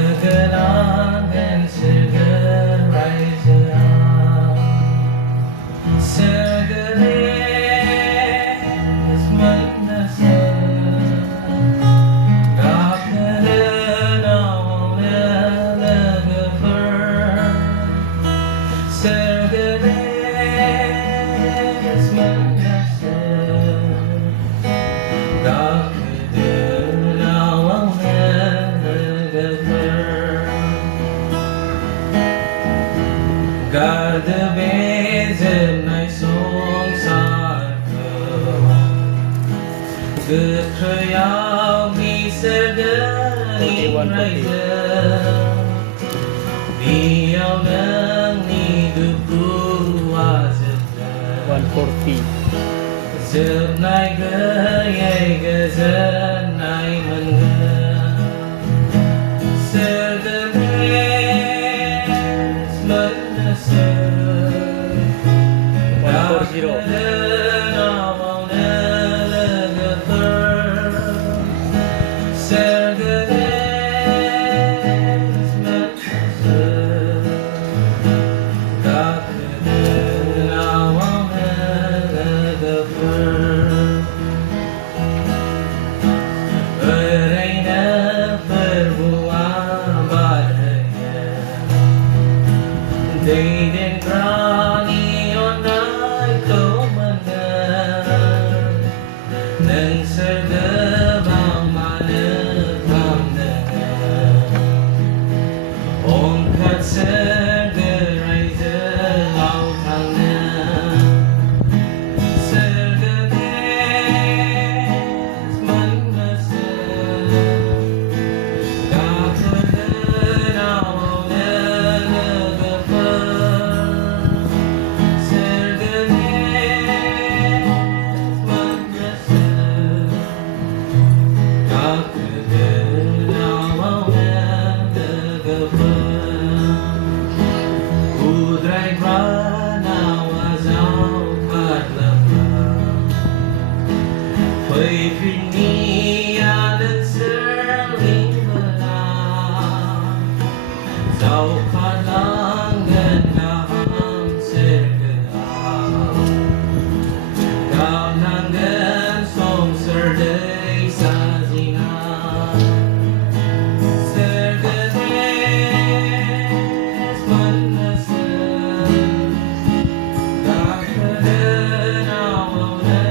Segelangan segerai segelis menasa Gakeren awalnya legefer Segelis menasa Gakeren awalnya legefer Garde bezem nay song sarkau Gekrayau mi segeri raja Biau nang ni duku wazda 140. Zem nay gayai gazen nay manga Segelis menasa 140. Deden grani onai kau menang Neng sergebang mana kam dengan Ongkat sergerai zelau tangan Sergedes menasa Gakeren awalnya Udraigra nawas Onkathdwng Phơi phiên ni lên serling belang Giàu khát lang gần nam sergeau Gao nang gần song serdei sa zinga Sergedes menasa Gakeren awalnya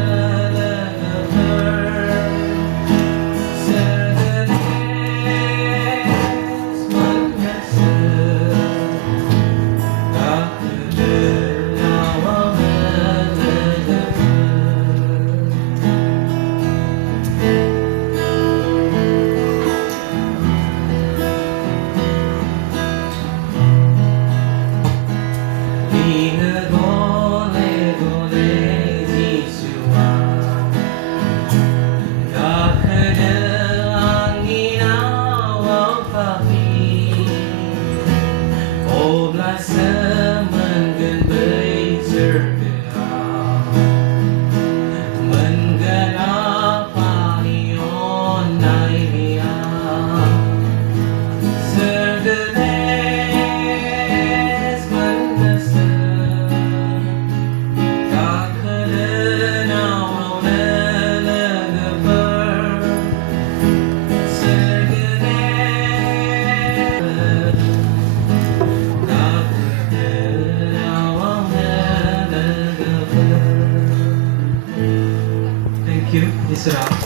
legefer Sergedes menasa Gakeren awalnya Lihat gole-gole Yesua Gakeren angin awal pagi Oblas semengen bei sergeau Mengenap panion nai biang Sergedes menasa Gakeren awalnya legefer Sergedes Gakeren awalnya legefer Thank you, Isra.